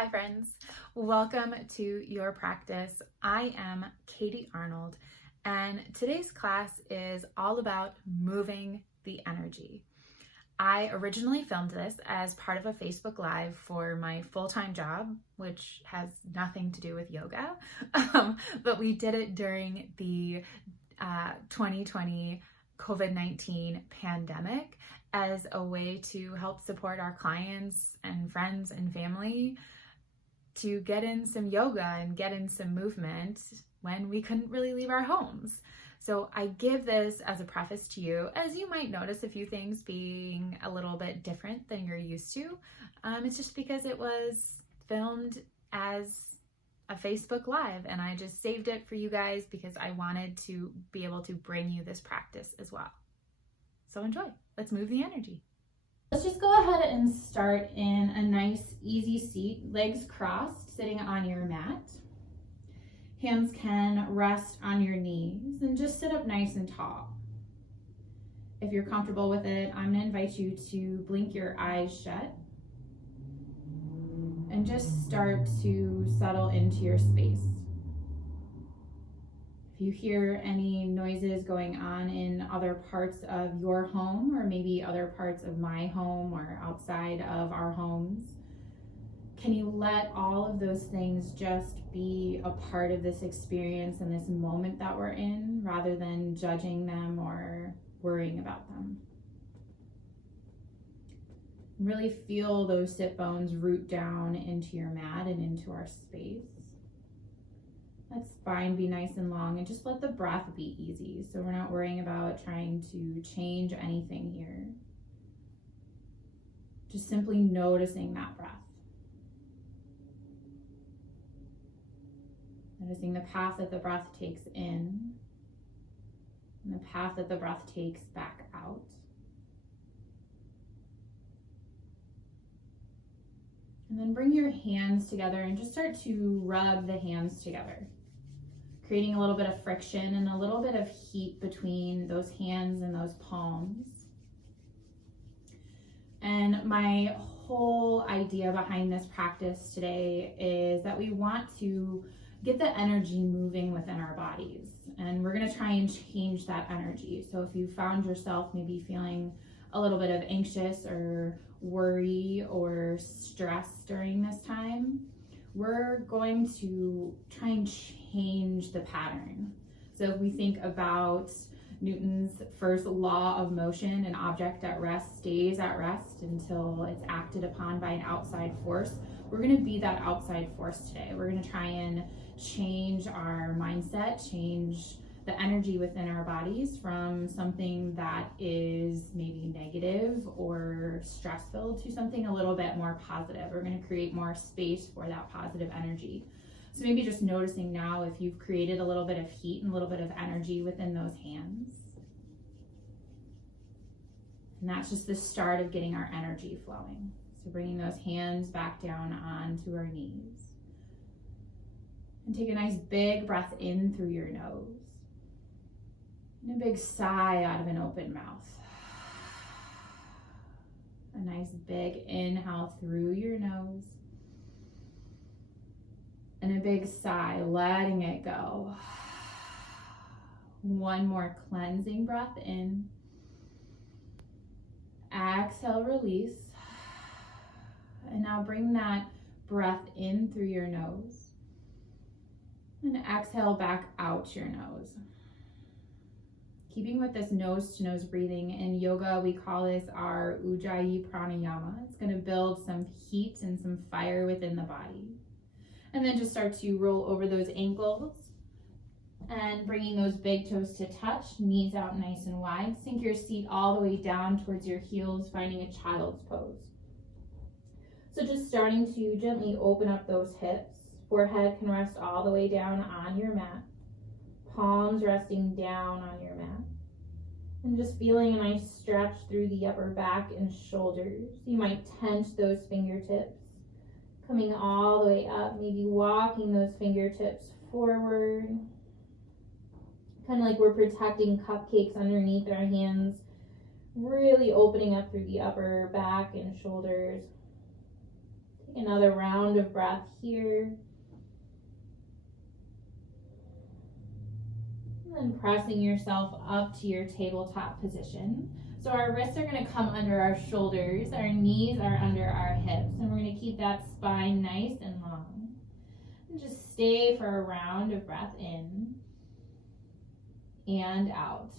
Hi friends, welcome to your practice. I am Katie Arnold and today's class is all about moving the energy. I originally filmed this as part of a Facebook Live for my full-time job, which has nothing to do with yoga, but we did it during the 2020 COVID-19 pandemic as a way to help support our clients and friends and family to get in some yoga and get in some movement when we couldn't really leave our homes. So I give this as a preface to you, as you might notice a few things being a little bit different than you're used to. It's just because it was filmed as a Facebook Live and I just saved it for you guys because I wanted to be able to bring you this practice as well. So enjoy. Let's move the energy. Let's just go ahead and start in a nice easy seat, legs crossed, sitting on your mat. Hands can rest on your knees and just sit up nice and tall. If you're comfortable with it, I'm going to invite you to blink your eyes shut and just start to settle into your space. If you hear any noises going on in other parts of your home or maybe other parts of my home or outside of our homes, can you let all of those things just be a part of this experience and this moment that we're in rather than judging them or worrying about them? Really feel those sit bones root down into your mat and into our space. Let spine be nice and long and just let the breath be easy. So we're not worrying about trying to change anything here. Just simply noticing that breath. Noticing the path that the breath takes in and the path that the breath takes back out. And then bring your hands together and just start to rub the hands together, creating a little bit of friction and a little bit of heat between those hands and those palms. And my whole idea behind this practice today is that we want to get the energy moving within our bodies. And we're going to try and change that energy. So if you found yourself maybe feeling a little bit of anxious or worry or stress during this time, we're going to try and change the pattern. So if we think about Newton's first law of motion, an object at rest stays at rest until it's acted upon by an outside force. We're going to be that outside force today. We're going to try and change our mindset, change the energy within our bodies from something that is maybe negative or stress-filled to something a little bit more positive. We're going to create more space for that positive energy. So maybe just noticing now if you've created a little bit of heat and a little bit of energy within those hands. And that's just the start of getting our energy flowing. So bringing those hands back down onto our knees. And take a nice big breath in through your nose. And a big sigh out of an open mouth. A nice big inhale through your nose. And a big sigh, letting it go. One more cleansing breath in. Exhale, release. And now bring that breath in through your nose. And exhale back out your nose. Keeping with this nose-to-nose breathing, in yoga we call this our Ujjayi pranayama. It's going to build some heat and some fire within the body. And then just start to roll over those ankles and bringing those big toes to touch, knees out nice and wide. Sink your seat all the way down towards your heels, finding a child's pose. So just starting to gently open up those hips. Forehead can rest all the way down on your mat. Palms resting down on your mat. And just feeling a nice stretch through the upper back and shoulders. You might tense those fingertips. Coming all the way up, maybe walking those fingertips forward. Kind of like we're protecting cupcakes underneath our hands. Really opening up through the upper back and shoulders. Take another round of breath here. And then pressing yourself up to your tabletop position. So our wrists are going to come under our shoulders, our knees are under our hips, and we're going to keep that spine nice and long. And just stay for a round of breath in and out.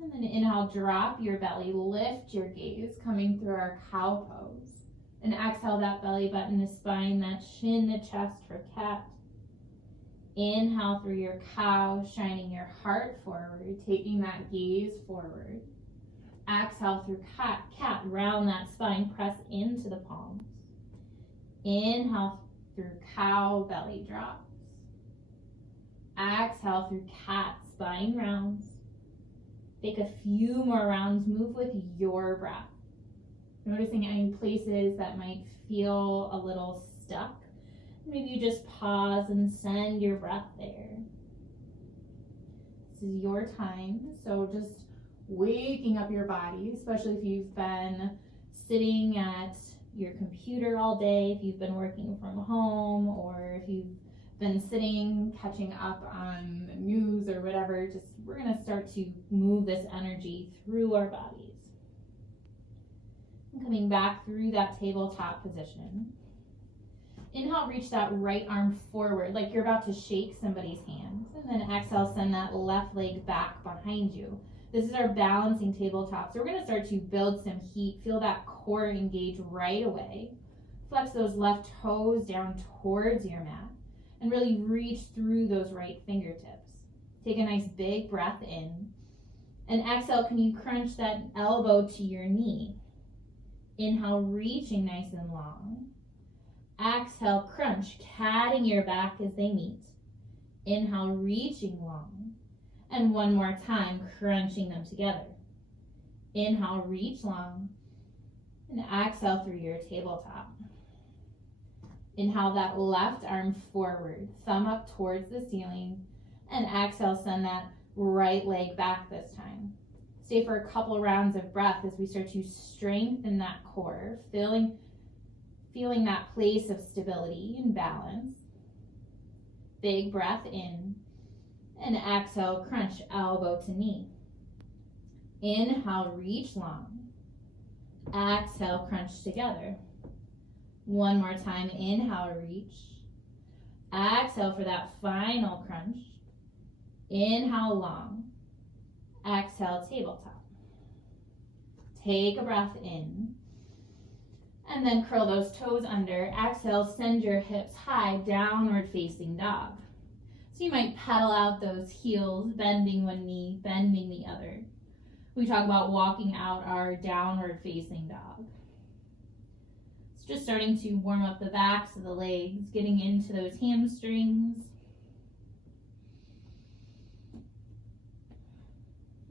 And then inhale, drop your belly, lift your gaze, coming through our cow pose. And exhale, that belly button, the spine, that chin, the chest for cat. Inhale through your cow, shining your heart forward, taking that gaze forward. Exhale through cat, round that spine, press into the palms. Inhale through cow, belly drops. Exhale through cat, spine rounds. Take a few more rounds, move with your breath. Noticing any places that might feel a little stuck. Maybe you just pause and send your breath there. This is your time, so just waking up your body, especially if you've been sitting at your computer all day, if you've been working from home, or if you've been sitting, catching up on the news or whatever. Just we're going to start to move this energy through our bodies. And coming back through that tabletop position. Inhale, reach that right arm forward like you're about to shake somebody's hand. And then exhale, send that left leg back behind you. This is our balancing tabletop. So we're going to start to build some heat. Feel that core engage right away. Flex those left toes down towards your mat. And really reach through those right fingertips. Take a nice big breath in. And exhale, can you crunch that elbow to your knee? Inhale, reaching nice and long. Exhale, crunch, catting your back as they meet. Inhale, reaching long. And one more time, crunching them together. Inhale, reach long. And exhale through your tabletop. Inhale that left arm forward, thumb up towards the ceiling. And exhale, send that right leg back this time. Stay for a couple rounds of breath as we start to strengthen that core, feeling that place of stability and balance. Big breath in. And exhale, crunch elbow to knee. Inhale, reach long. Exhale, crunch together. One more time, inhale, reach. Exhale for that final crunch. Inhale, long. Exhale, tabletop. Take a breath in. And then curl those toes under. Exhale, send your hips high, downward facing dog. So you might pedal out those heels, bending one knee, bending the other. We talk about walking out our downward facing dog. It's just starting to warm up the backs of the legs, getting into those hamstrings.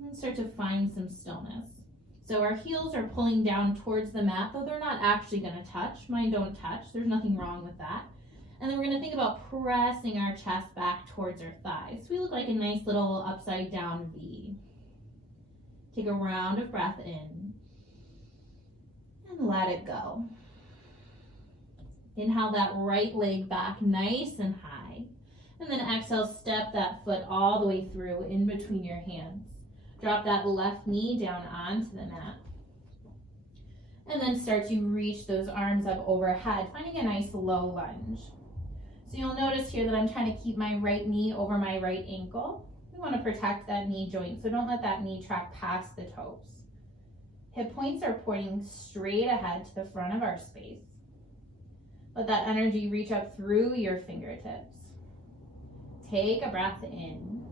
And start to find some stillness. So our heels are pulling down towards the mat, though they're not actually going to touch. Mine don't touch. There's nothing wrong with that. And then we're going to think about pressing our chest back towards our thighs. So we look like a nice little upside down V. Take a round of breath in. And let it go. Inhale that right leg back nice and high. And then exhale, step that foot all the way through in between your hands. Drop that left knee down onto the mat. And then start to reach those arms up overhead, finding a nice low lunge. So you'll notice here that I'm trying to keep my right knee over my right ankle. We want to protect that knee joint, so don't let that knee track past the toes. Hip points are pointing straight ahead to the front of our space. Let that energy reach up through your fingertips. Take a breath in.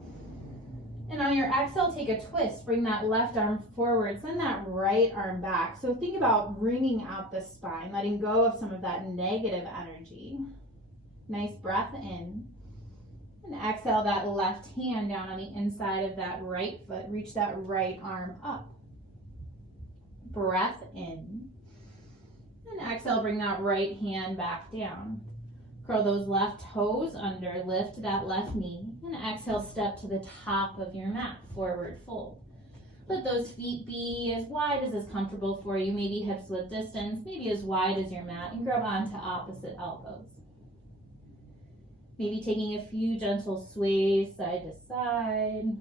And on your exhale, take a twist. Bring that left arm forward. Send that right arm back. So think about bringing out the spine, letting go of some of that negative energy. Nice breath in. And exhale that left hand down on the inside of that right foot. Reach that right arm up. Breath in. And exhale, bring that right hand back down. Curl those left toes under, lift that left knee, and exhale, step to the top of your mat, forward fold. Let those feet be as wide as is comfortable for you, maybe hips width distance, maybe as wide as your mat, and grab onto opposite elbows. Maybe taking a few gentle sways side to side.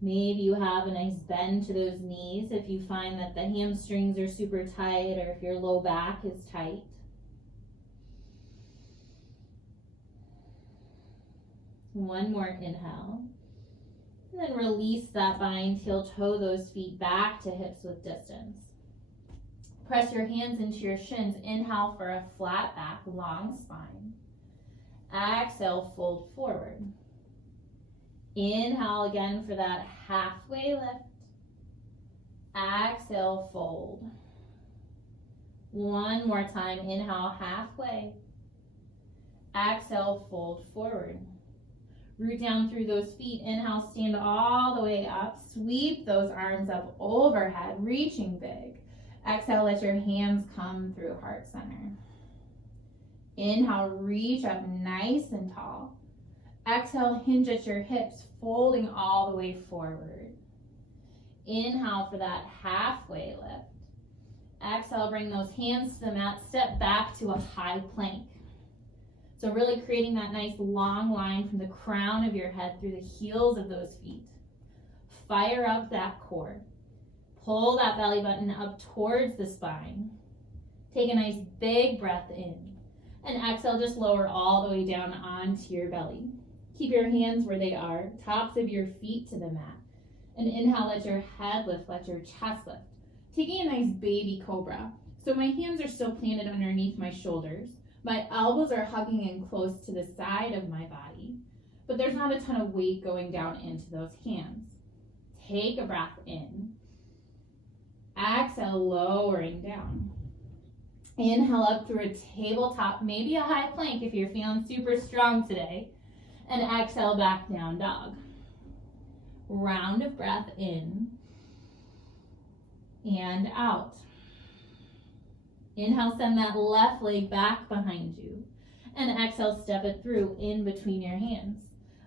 Maybe you have a nice bend to those knees if you find that the hamstrings are super tight or if your low back is tight. One more inhale. And then release that bind, heel toe those feet back to hips width distance. Press your hands into your shins. Inhale for a flat back, long spine. Exhale, fold forward. Inhale again for that halfway lift. Exhale, fold. One more time. Inhale, halfway. Exhale, fold forward. Root down through those feet. Inhale, stand all the way up. Sweep those arms up overhead, reaching big. Exhale, let your hands come through heart center. Inhale, reach up nice and tall. Exhale, hinge at your hips, folding all the way forward. Inhale for that halfway lift. Exhale, bring those hands to the mat, step back to a high plank. So really creating that nice long line from the crown of your head through the heels of those feet. Fire up that core. Pull that belly button up towards the spine. Take a nice big breath in. And exhale, just lower all the way down onto your belly. Keep your hands where they are, tops of your feet to the mat. And inhale, let your head lift, let your chest lift. Taking a nice baby cobra. So my hands are still planted underneath my shoulders. My elbows are hugging in close to the side of my body, but there's not a ton of weight going down into those hands. Take a breath in. Exhale, lowering down. Inhale up through a tabletop, maybe a high plank if you're feeling super strong today. And exhale, back down dog. Round of breath in and out. Inhale, send that left leg back behind you. And exhale, step it through in between your hands.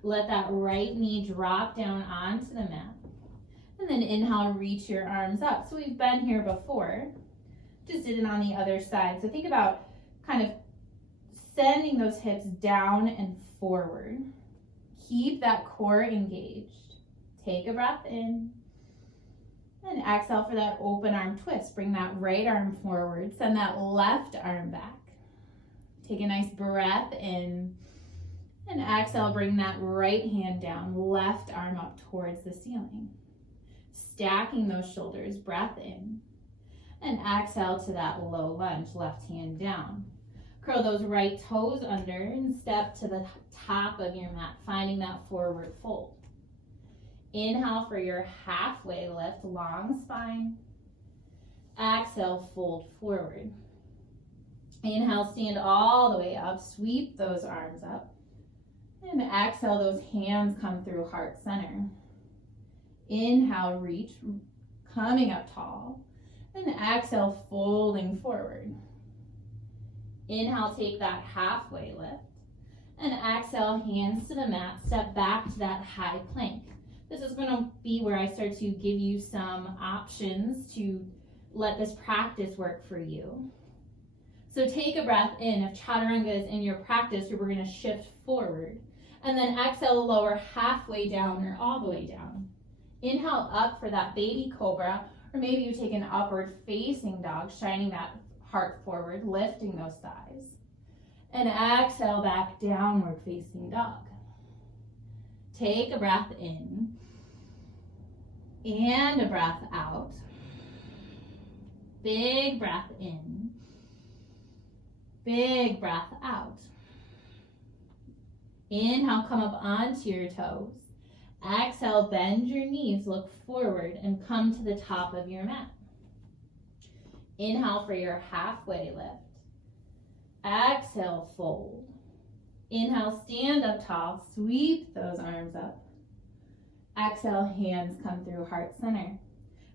Let that right knee drop down onto the mat. And then inhale, reach your arms up. So we've been here before. Just did it on the other side. So think about kind of sending those hips down and forward. Keep that core engaged. Take a breath in. And exhale for that open arm twist. Bring that right arm forward. Send that left arm back. Take a nice breath in. And exhale, bring that right hand down. Left arm up towards the ceiling. Stacking those shoulders. Breath in. And exhale to that low lunge. Left hand down. Curl those right toes under and step to the top of your mat, finding that forward fold. Inhale for your halfway lift, long spine. Exhale, fold forward. Inhale, stand all the way up, sweep those arms up. And exhale, those hands come through heart center. Inhale, reach, coming up tall. And exhale, folding forward. Inhale, take that halfway lift. And exhale, hands to the mat, step back to that high plank. This is going to be where I start to give you some options to let this practice work for you. So take a breath in. If chaturanga is in your practice, we're going to shift forward. And then exhale, lower halfway down or all the way down. Inhale up for that baby cobra, or maybe you take an upward facing dog, shining that heart forward, lifting those thighs. And exhale, back downward facing dog. Take a breath in and a breath out. Big breath in. Big breath out. Inhale, come up onto your toes. Exhale, bend your knees, look forward, and come to the top of your mat. Inhale for your halfway lift. Exhale, fold. Inhale, stand up tall, sweep those arms up. Exhale, hands come through heart center.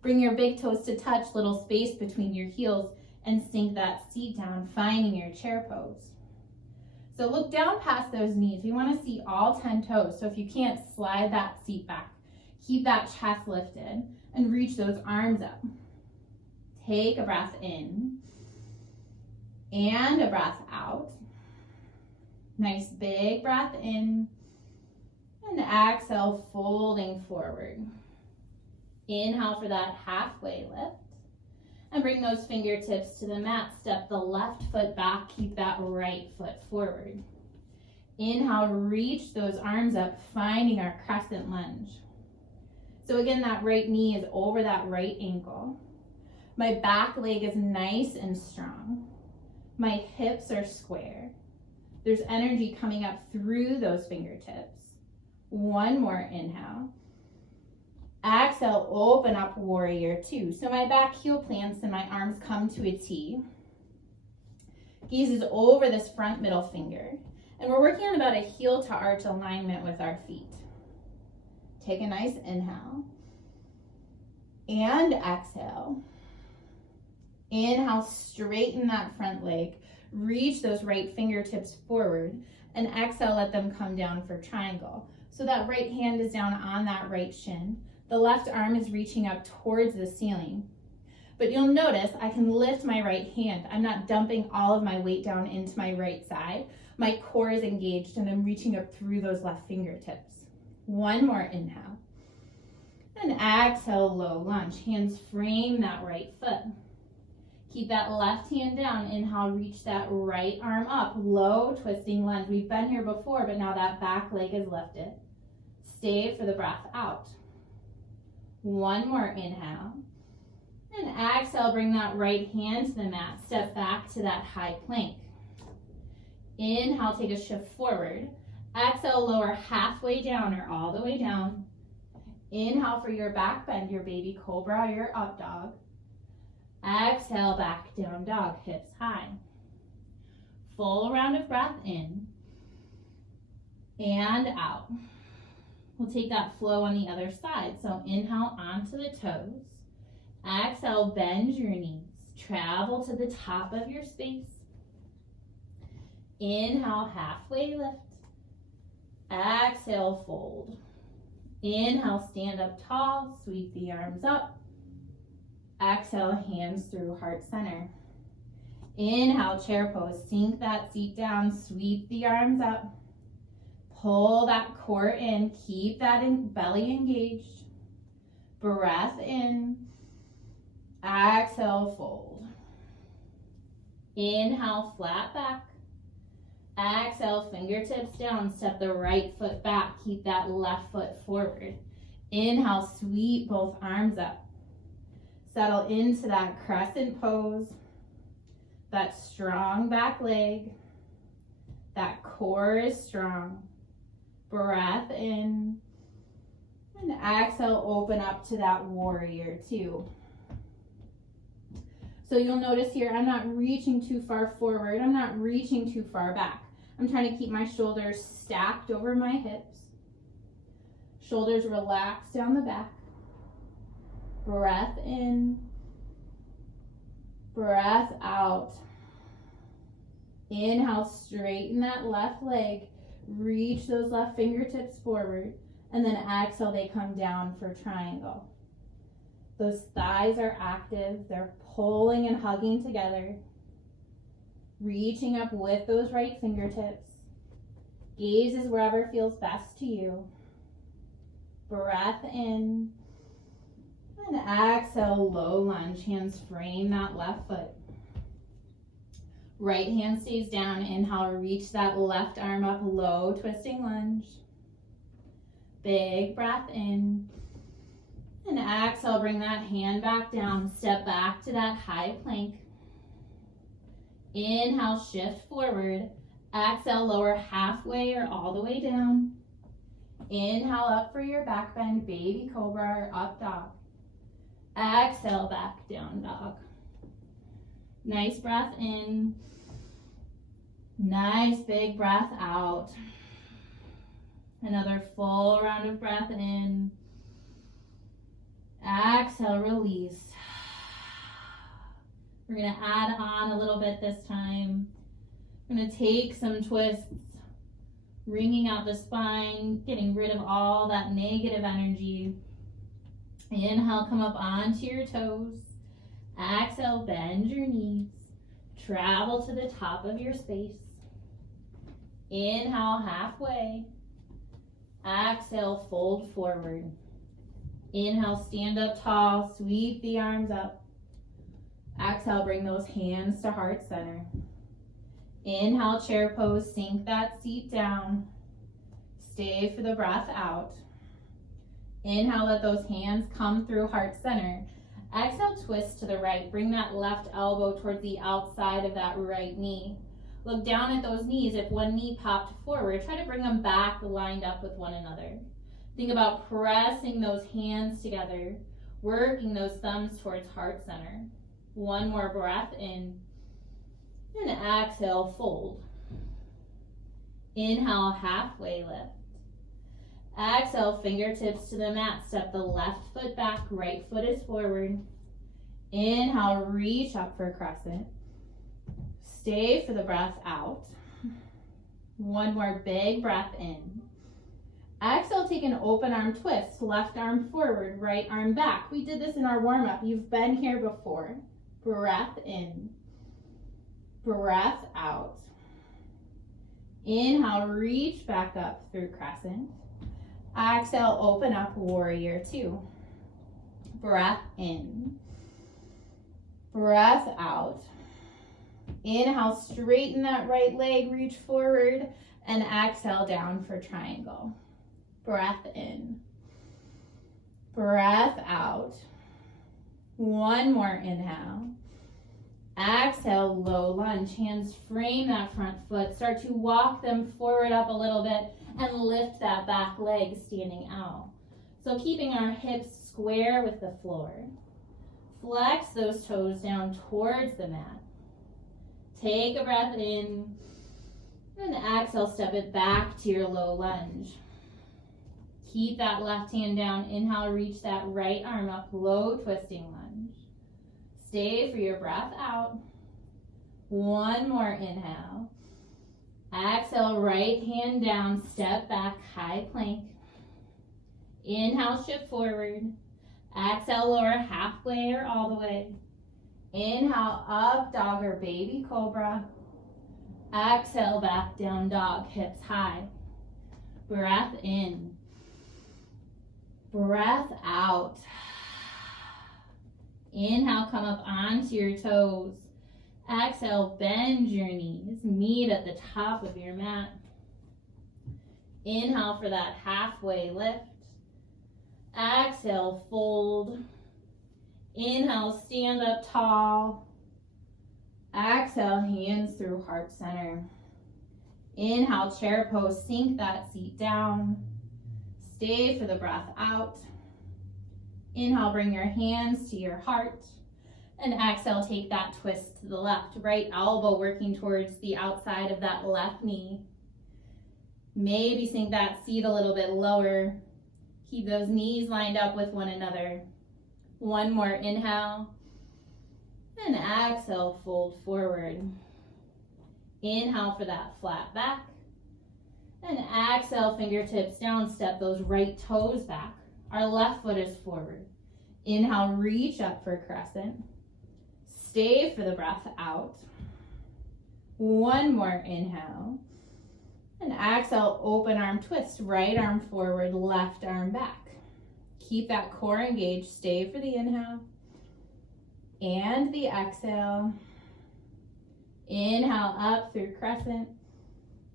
Bring your big toes to touch, little space between your heels, and sink that seat down, finding your chair pose. So look down past those knees. We want to see all 10 toes. So if you can't, slide that seat back. Keep that chest lifted and reach those arms up. Take a breath in and a breath out. Nice big breath in and exhale, folding forward. Inhale for that halfway lift and bring those fingertips to the mat. Step the left foot back, keep that right foot forward. Inhale, reach those arms up, finding our crescent lunge. So again, that right knee is over that right ankle. My back leg is nice and strong. My hips are square. There's energy coming up through those fingertips. One more inhale. Exhale, open up, warrior two. So my back heel plants and my arms come to a T. Gaze is over this front middle finger. And we're working on about a heel to arch alignment with our feet. Take a nice inhale. And exhale. Inhale, straighten that front leg. Reach those right fingertips forward. And exhale, let them come down for triangle. So that right hand is down on that right shin. The left arm is reaching up towards the ceiling. But you'll notice I can lift my right hand. I'm not dumping all of my weight down into my right side. My core is engaged and I'm reaching up through those left fingertips. One more inhale. And exhale, low lunge. Hands frame that right foot. Keep that left hand down. Inhale, reach that right arm up. Low twisting lunge. We've been here before, but now that back leg is lifted. Stay for the breath out. One more inhale. And exhale, bring that right hand to the mat. Step back to that high plank. Inhale, take a shift forward. Exhale, lower halfway down or all the way down. Inhale for your back bend, your baby cobra, your up dog. Exhale, back down dog, hips high. Full round of breath in and out. We'll take that flow on the other side. So inhale onto the toes. Exhale, bend your knees. Travel to the top of your space. Inhale, halfway lift. Exhale, fold. Inhale, stand up tall. Sweep the arms up. Exhale, hands through heart center. Inhale, chair pose. Sink that seat down. Sweep the arms up. Pull that core in. Keep that belly engaged. Breath in. Exhale, fold. Inhale, flat back. Exhale, fingertips down. Step the right foot back. Keep that left foot forward. Inhale, sweep both arms up. Settle into that crescent pose. That strong back leg. That core is strong. Breath in. And exhale, open up to that warrior two. So you'll notice here, I'm not reaching too far forward. I'm not reaching too far back. I'm trying to keep my shoulders stacked over my hips. Shoulders relaxed down the back. Breath in. Breath out. Inhale, straighten that left leg. Reach those left fingertips forward. And then exhale, they come down for triangle. Those thighs are active. They're pulling and hugging together. Reaching up with those right fingertips. Gaze is wherever feels best to you. Breath in. And exhale, low lunge. Hands frame that left foot. Right hand stays down. Inhale, reach that left arm up. Low twisting lunge. Big breath in. And exhale, bring that hand back down. Step back to that high plank. Inhale, shift forward. Exhale, lower halfway or all the way down. Inhale, up for your back bend, baby cobra or up dog. Exhale, back down dog. Nice breath in. Nice big breath out. Another full round of breath in. Exhale, release. We're going to add on a little bit this time. We're going to take some twists, wringing out the spine, getting rid of all that negative energy. Inhale, come up onto your toes. Exhale, bend your knees. Travel to the top of your space. Inhale, halfway. Exhale, fold forward. Inhale, stand up tall, sweep the arms up. Exhale, bring those hands to heart center. Inhale, chair pose, sink that seat down. Stay for the breath out. Inhale, let those hands come through heart center. Exhale, twist to the right. Bring that left elbow towards the outside of that right knee. Look down at those knees. If one knee popped forward, try to bring them back lined up with one another. Think about pressing those hands together, working those thumbs towards heart center. One more breath in, and exhale, fold. Inhale, halfway lift. Exhale, fingertips to the mat. Step the left foot back, right foot is forward. Inhale, reach up for crescent. Stay for the breath out. One more big breath in. Exhale, take an open arm twist. Left arm forward, right arm back. We did this in our warm-up. You've been here before. Breath in. Breath out. Inhale, reach back up through crescent. Exhale, open up, warrior two. Breath in. Breath out. Inhale, straighten that right leg, reach forward, and exhale down for triangle. Breath in. Breath out. One more inhale. Exhale, low lunge. Hands frame that front foot. Start to walk them forward up a little bit and lift that back leg standing out. So keeping our hips square with the floor. Flex those toes down towards the mat. Take a breath in, and exhale, step it back to your low lunge. Keep that left hand down. Inhale, reach that right arm up, low twisting lunge. Stay for your breath out. One more inhale. Exhale, right hand down, step back, high plank. Inhale, shift forward. Exhale, lower halfway or all the way. Inhale, up dog or baby cobra. Exhale, back down dog, hips high. Breath in. Breath out. Inhale, come up onto your toes. Exhale, bend your knees. Meet at the top of your mat. Inhale for that halfway lift. Exhale, fold. Inhale, stand up tall. Exhale, hands through heart center. Inhale, chair pose, sink that seat down. Stay for the breath out. Inhale, bring your hands to your heart. And exhale, take that twist to the left. Right elbow working towards the outside of that left knee. Maybe sink that seat a little bit lower. Keep those knees lined up with one another. One more inhale. And exhale, fold forward. Inhale for that flat back. And exhale, fingertips down, step those right toes back. Our left foot is forward. Inhale, reach up for crescent. Stay for the breath out. One more inhale. And exhale, open arm twist. Right arm forward, left arm back. Keep that core engaged. Stay for the inhale. And the exhale. Inhale up through crescent.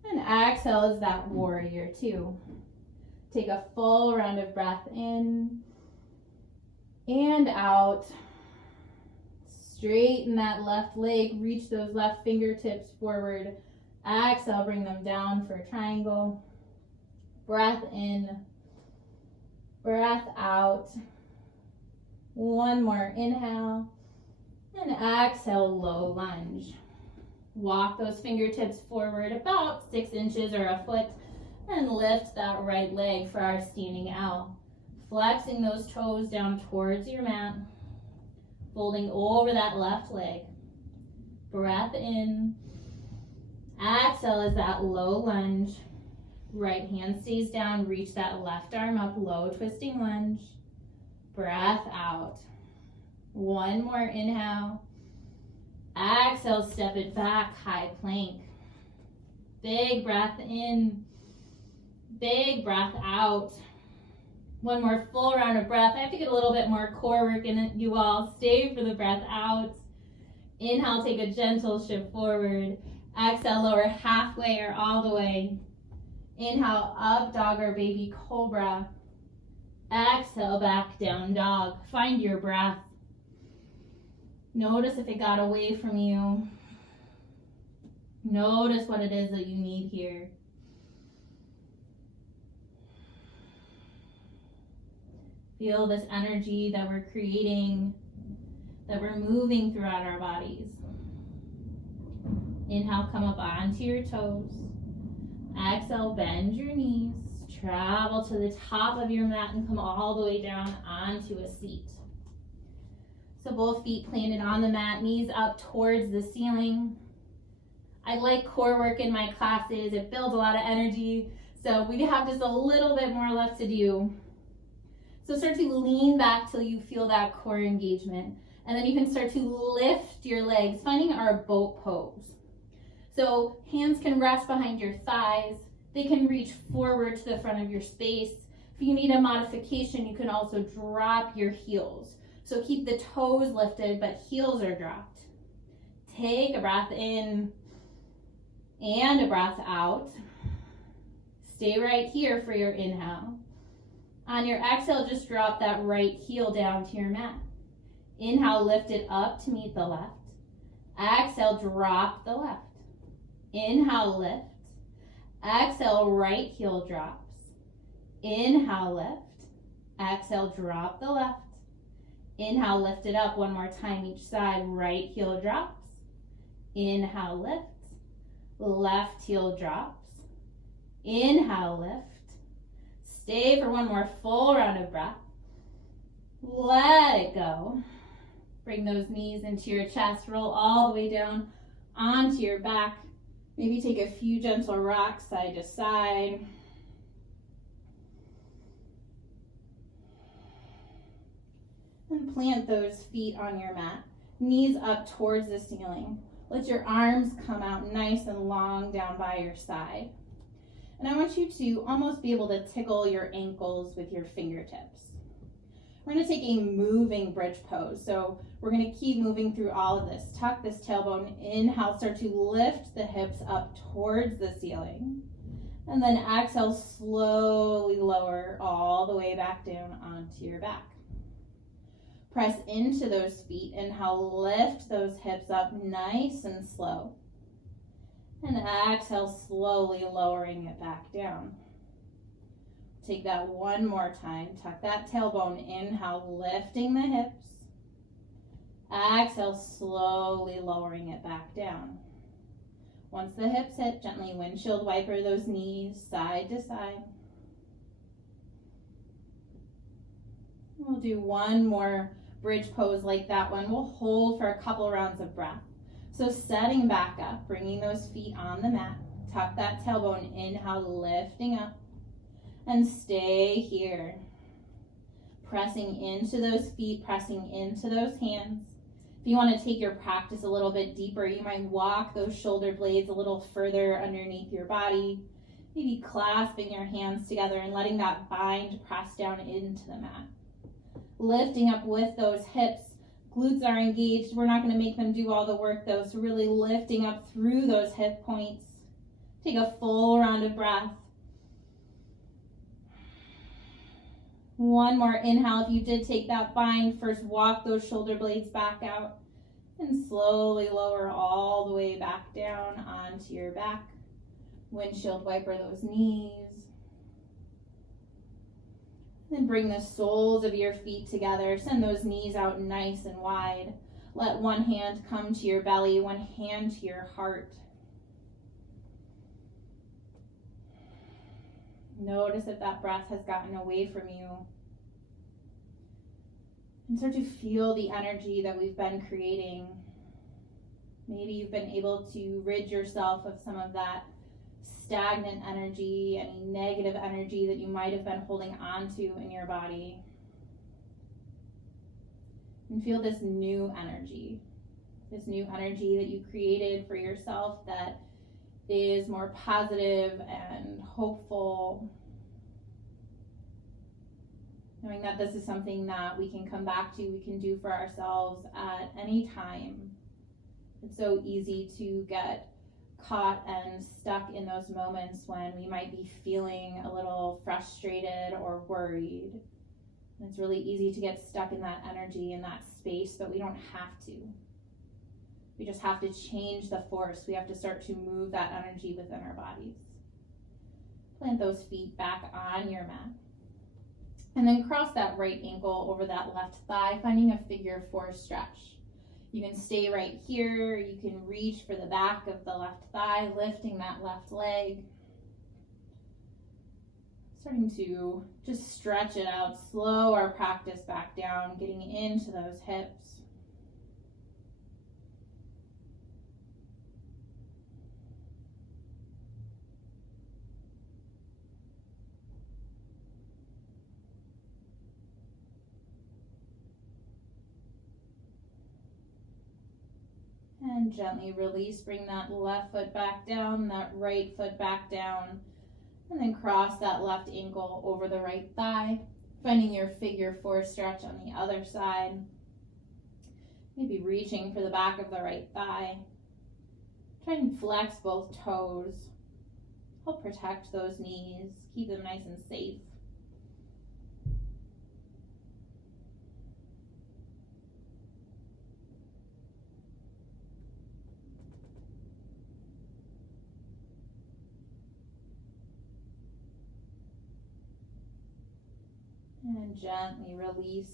And exhale is that warrior two. Take a full round of breath in and out. Straighten that left leg, reach those left fingertips forward. Exhale, bring them down for a triangle. Breath in, breath out. One more inhale, and exhale, low lunge. Walk those fingertips forward about 6 inches or a foot, and lift that right leg for our standing L. Flexing those toes down towards your mat, folding over that left leg. Breath in, Exhale as that low lunge. Right hand stays down. Reach that left arm up. Low twisting lunge. Breath out. One more inhale. Exhale, step it back. High plank. Big breath in. Big breath out. One more full round of breath. I have to get a little bit more core work in it, you all. Stay for the breath out. Inhale, take a gentle shift forward. Exhale, lower halfway or all the way. Inhale, up dog or baby cobra. Exhale, back down dog. Find your breath. Notice if it got away from you. Notice what it is that you need here. Feel this energy that we're creating, that we're moving throughout our bodies. Inhale, come up onto your toes. Exhale, bend your knees. Travel to the top of your mat and come all the way down onto a seat. So both feet planted on the mat, knees up towards the ceiling. I like core work in my classes. It builds a lot of energy. So we have just a little bit more left to do. So start to lean back till you feel that core engagement. And then you can start to lift your legs, finding our boat pose. So hands can rest behind your thighs. They can reach forward to the front of your space. If you need a modification, you can also drop your heels. So keep the toes lifted, but heels are dropped. Take a breath in and a breath out. Stay right here for your inhale. On your exhale, just drop that right heel down to your mat. Inhale, lift it up to meet the left. Exhale, drop the left. Inhale, lift. Exhale, right heel drops. Inhale, lift. Exhale, drop the left. Inhale, lift it up one more time each side. Right heel drops. Inhale, lift. Left heel drops. Inhale, lift. Stay for one more full round of breath. Let it go. Bring those knees into your chest. Roll all the way down onto your back. Maybe take a few gentle rocks side to side. And plant those feet on your mat. Knees up towards the ceiling. Let your arms come out nice and long down by your side. And I want you to almost be able to tickle your ankles with your fingertips. We're going to take a moving bridge pose. So we're going to keep moving through all of this. Tuck this tailbone. Inhale, start to lift the hips up towards the ceiling. And then exhale, slowly lower all the way back down onto your back. Press into those feet. Inhale, lift those hips up nice and slow. And exhale, slowly lowering it back down. Take that one more time. Tuck that tailbone. Inhale, lifting the hips. Exhale, slowly lowering it back down. Once the hips hit, gently windshield wiper those knees side to side. We'll do one more bridge pose like that one. We'll hold for a couple rounds of breath. So setting back up, bringing those feet on the mat. Tuck that tailbone. Inhale, lifting up. And stay here. Pressing into those feet, pressing into those hands. If you want to take your practice a little bit deeper, you might walk those shoulder blades a little further underneath your body. Maybe clasping your hands together and letting that bind press down into the mat. Lifting up with those hips. Glutes are engaged. We're not going to make them do all the work though, so really lifting up through those hip points. Take a full round of breath. One more inhale. If you did take that bind, first walk those shoulder blades back out and slowly lower all the way back down onto your back. Windshield wiper those knees. Then bring the soles of your feet together. Send those knees out nice and wide. Let one hand come to your belly, one hand to your heart. Notice if that breath has gotten away from you. And start to feel the energy that we've been creating. Maybe you've been able to rid yourself of some of that stagnant energy, any negative energy that you might have been holding on to in your body. And feel this new energy that you created for yourself that is more positive and hopeful. Knowing that this is something that we can come back to, we can do for ourselves at any time. It's so easy to get caught and stuck in those moments when we might be feeling a little frustrated or worried. And it's really easy to get stuck in that energy, in that space, but we don't have to. We just have to change the force. We have to start to move that energy within our bodies. Plant those feet back on your mat. And then cross that right ankle over that left thigh, finding a figure 4 stretch. You can stay right here. You can reach for the back of the left thigh, lifting that left leg. Starting to just stretch it out, slow our practice back down, getting into those hips. And gently release, bring that left foot back down, that right foot back down, and then cross that left ankle over the right thigh, finding your figure 4 stretch on the other side. Maybe reaching for the back of the right thigh. Try and flex both toes. Help protect those knees, keep them nice and safe. And gently release,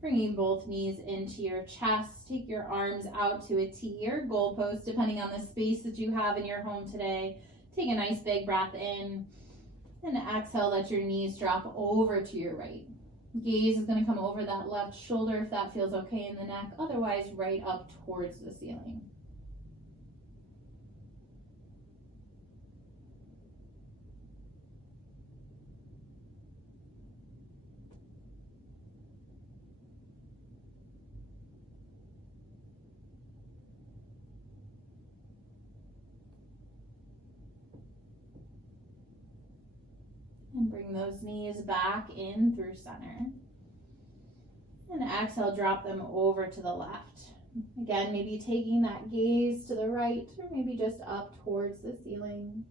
bringing both knees into your chest. Take your arms out to a T or goalpost, depending on the space that you have in your home today. Take a nice big breath in, and exhale, let your knees drop over to your right. Gaze is going to come over that left shoulder if that feels okay in the neck, otherwise right up towards the ceiling. And bring those knees back in through center. And exhale, drop them over to the left. Again, maybe taking that gaze to the right or maybe just up towards the ceiling.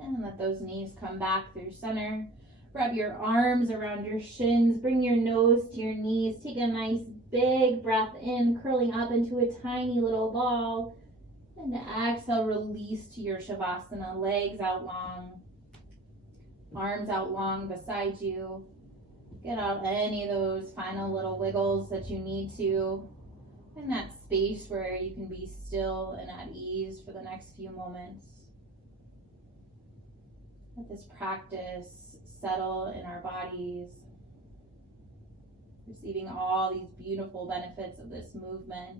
And let those knees come back through center. Wrap your arms around your shins. Bring your nose to your knees. Take a nice big breath in, curling up into a tiny little ball. And exhale, release to your Shavasana. Legs out long. Arms out long beside you. Get out any of those final little wiggles that you need to. In that space where you can be still and at ease for the next few moments. Let this practice settle in our bodies, receiving all these beautiful benefits of this movement.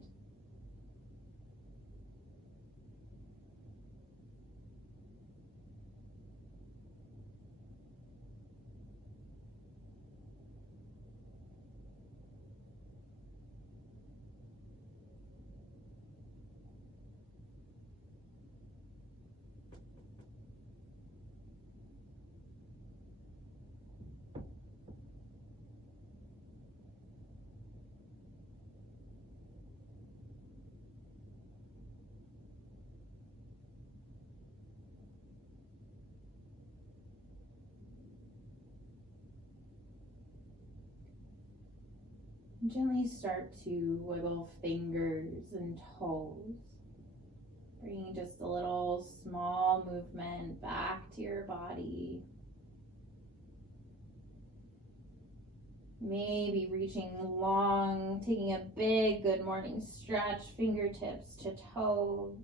Gently start to wiggle fingers and toes, bringing just a little small movement back to your body. Maybe reaching long, taking a big good morning stretch, fingertips to toes.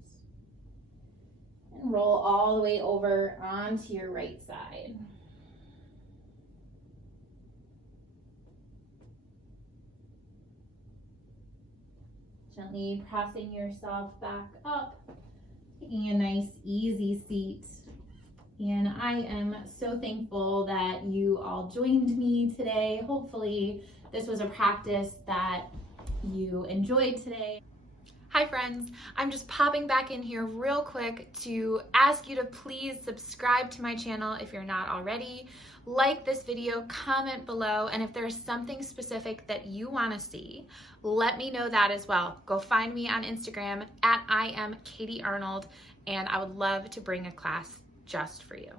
And roll all the way over onto your right side. Gently pressing yourself back up, taking a nice easy seat. And I am so thankful that you all joined me today. Hopefully this was a practice that you enjoyed today. Hi friends, I'm just popping back in here real quick to ask you to please subscribe to my channel if you're not already. Like this video, comment below, and if there's something specific that you want to see, let me know that as well. Go find me on Instagram at I am Katie Arnold, and I would love to bring a class just for you.